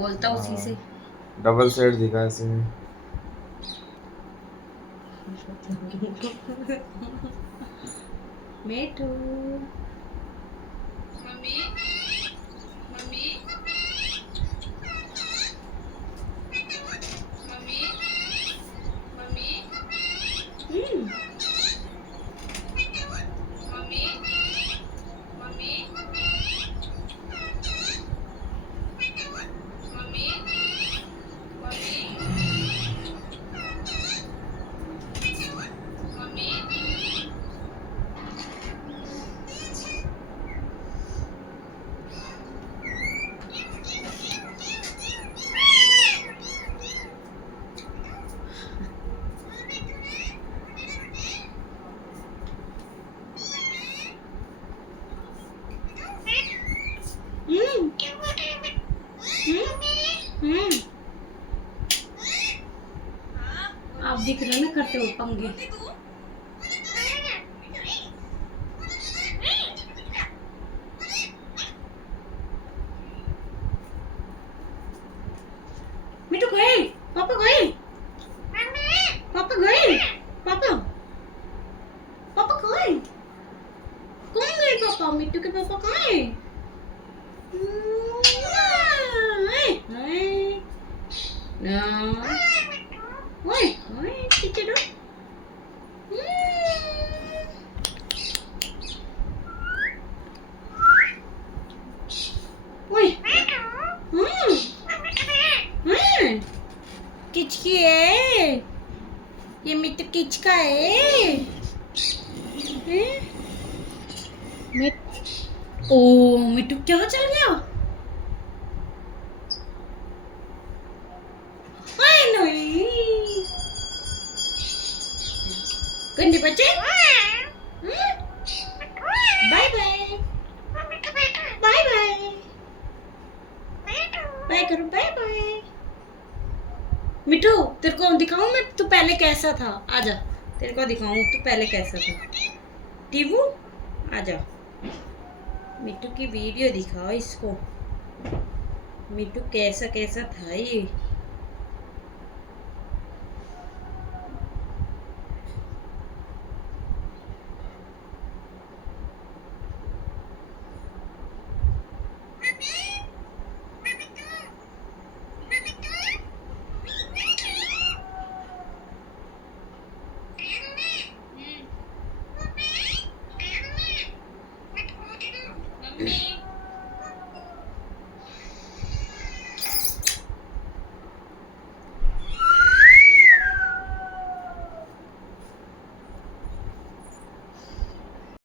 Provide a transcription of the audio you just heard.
बोलता उसी से। डबल सेट दिखा इसमें। मिठू मम्मी मम्मी मम्मी मम्मी हम्म मम्मी मम्मी मम्मी मम्मी हम्म हम्म आप दिख रहे ना करते हो पंगे। मिठू गए, पापा गए, पापा गए, पापा पापा गए, कौन गए पापा? मिठू के पापा कहाँ है? किचकी है ये, मिट्टू किचका है। ओ मिट्टू क्या चल गया? नहीं गंदे बच्चे। Bye bye bye bye bye करो, बाय बाय। मिठू तेरे को दिखाऊं मैं, तू पहले कैसा था? आजा तेरे को दिखाऊं तू पहले कैसा था। टीवू आजा, मिठू की वीडियो दिखाओ इसको। मिठू कैसा कैसा था ये।